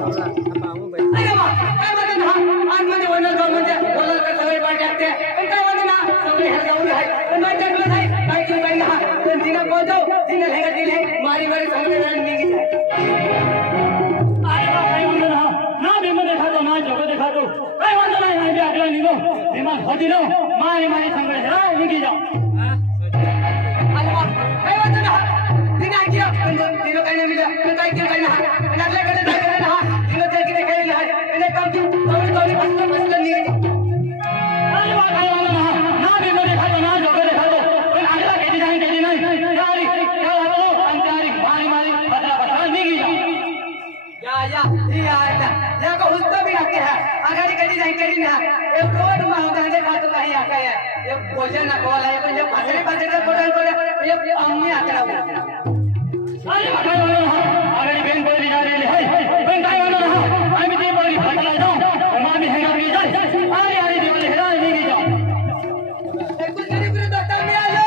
अरे वा काय म्हणते ना आज म्हणजे वनर गाव म्हणजे बोलाल का सगळे पार्टी असते पण काय म्हणते ना सगळे हे जाऊन आहे पण माझ्या तुला नाही काय की बाई हा पण तिने पोहोचव तिने लेगा दिले मारी मारी सगळे वेळ निघी जाय अरे वा काय म्हणते ना भीम देखातो ना जोग देखातो काय म्हणते नाही नाही आगला निघो विमान होदिनो मारी मारी सगळे हे निघी जाओ अरे वा काय म्हणते ना तिने ऐकिया पण तिने काय नाही मिळालं काय केलं काय नाही आणि आपल्याकडे काय केलं ना तिने ते किती खेळले आहे आणि काम की थोडी थोडी बसलं निघी अरे वा काय म्हणते ना भीम देखातो ना जोग देखातो पण आगला केली नाही यारी क्या लागलो अंतारी मारी मारी बदला निघी जाओ या को हुस्ता भी रखते हैं अगर कड़ी नहीं कड़ी ना ये रोड में होता है खातो कहीं आता है ये भोजन ना कॉल है ये फसरे फसरे पड़े ये अम्मी आकड़ा अरे काय म्हणतो अरे बेन बोली जा रही है पण काय म्हणतो आम्ही ती बोली फटला जाऊ मामी हेंगा मी जाय अरे अरे दिवाळी हेरा निघी जाऊ कुछ गरीब रे दोस्ता में आलो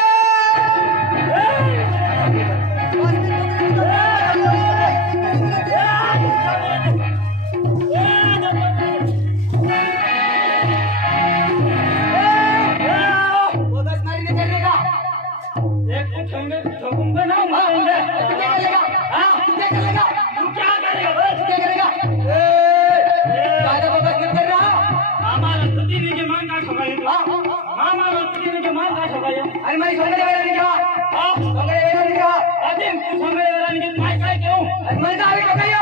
ठोकूंगा ना मारेंगे तू क्या करेगा हां तू क्या करेगा तू क्या करेगा तू क्या करेगा ज्यादा बकवास मत कर रहा मामा रतुदी के मान का ठोकाए मामा रतुदी के मान का ठोकाए अरे मैं सोंगड़े वेला नहीं कहा हां सोंगड़े वेला नहीं कहा अदिन तू सोंगड़े वेला नहीं काय क्यों अरे मैं तो अभी ठोकाया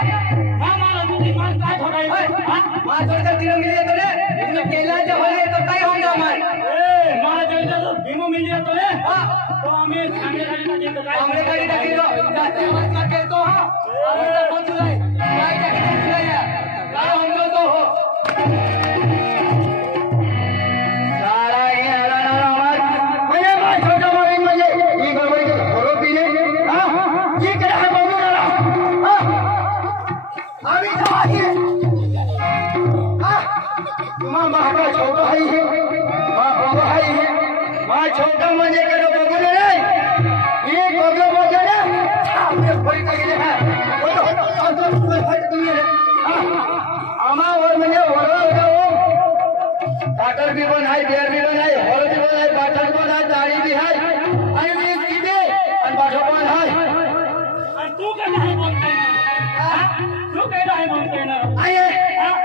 मामा रतुदी मान का ठोकाए हां मां छोड़कर तीनों मिल गए तूने इसमें केला जो होले तो काय होगा हमारे ए मां जैसे तो भीमो मिल गया तूने हां तो हमें सामने गाड़ी का जिंदा काय हमने गाड़ी का किलो जाते मत ना के तो हां अब तो पहुंच गए भाई का किलो चला यार हम लोग तो हो सारा ये हराना आवाज मुझे बात छोटा मारी मुझे ये गड़बड़ी के घरों पीने हां ये क्या है बाबू ना हां अभी तो आइए हां मां का छोटा भाई है मां बाबू भाई है मां छोटा मुझे करो बाबू ने ये बाबू बाबू ने आपने कोई का ये है बोलो तो कोई फट नहीं है आमा और मुझे ओरो काटर भी बनाई बेर भी बनाई होल भी बनाई बाटल भी बनाई दाढ़ी भी है अरे ये सीधे और बाटो बन है तू क्या है बोलते हैं हां तू क्या है बोलते हैं आए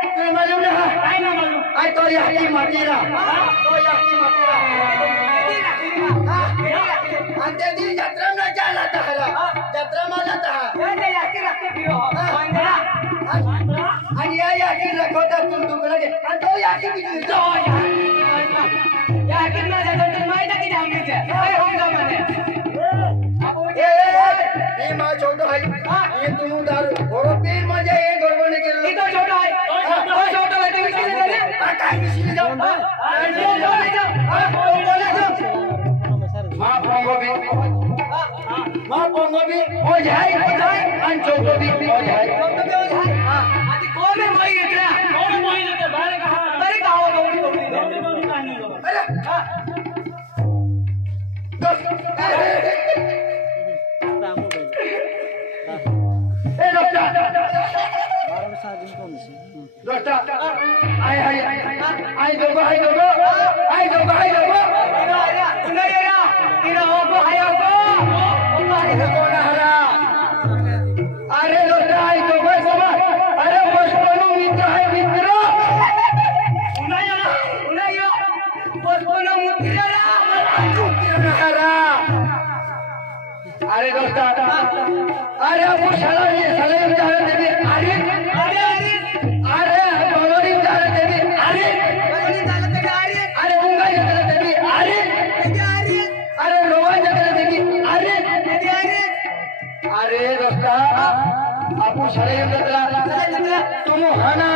तुम्हें मालूम ना काय ना मालूम आई तो यहाँ की मातीरा तो यहाँ की मातीरा अंते दिन यात्रा में क्या लाता है यात्रा में लाता है ये याकी रखते पियो आणि याकी रखवता तुम दुखला के आणि तो याकी भी तो याकी ना जातो तुम माहिती की जाम के काय होगा मने ये मां छोटो है ये तुम दारू और पीर मजे ये गड़बड़ के ये तो छोटा है तो छोटा है तो इसीलिए ले काय इसीलिए जाओ मां पोंगो भी हो जाए अन छोटो भी हो जाए हां आदि कौन है मोई इतना कौन मोई ने बारे कहा अरे कहा गौरी गौरी कहानी लो अरे हां ए दोस्ता आई दोगो नहीं रा तेरा होगो हाय होगो ना हरा अरे दोस्ता आई दोगो समा अरे पोस्टपोनो मित्र है मित्र उनाया पोस्टपोनो मित्र रा हरा अरे दोस्ता अरे वो साला उतार देवे अरे बलोरी उतार देवे अरे उंगा जगह देवी अरे रोवा जगह देवी अरे दोस्ता आपू साले तुम हना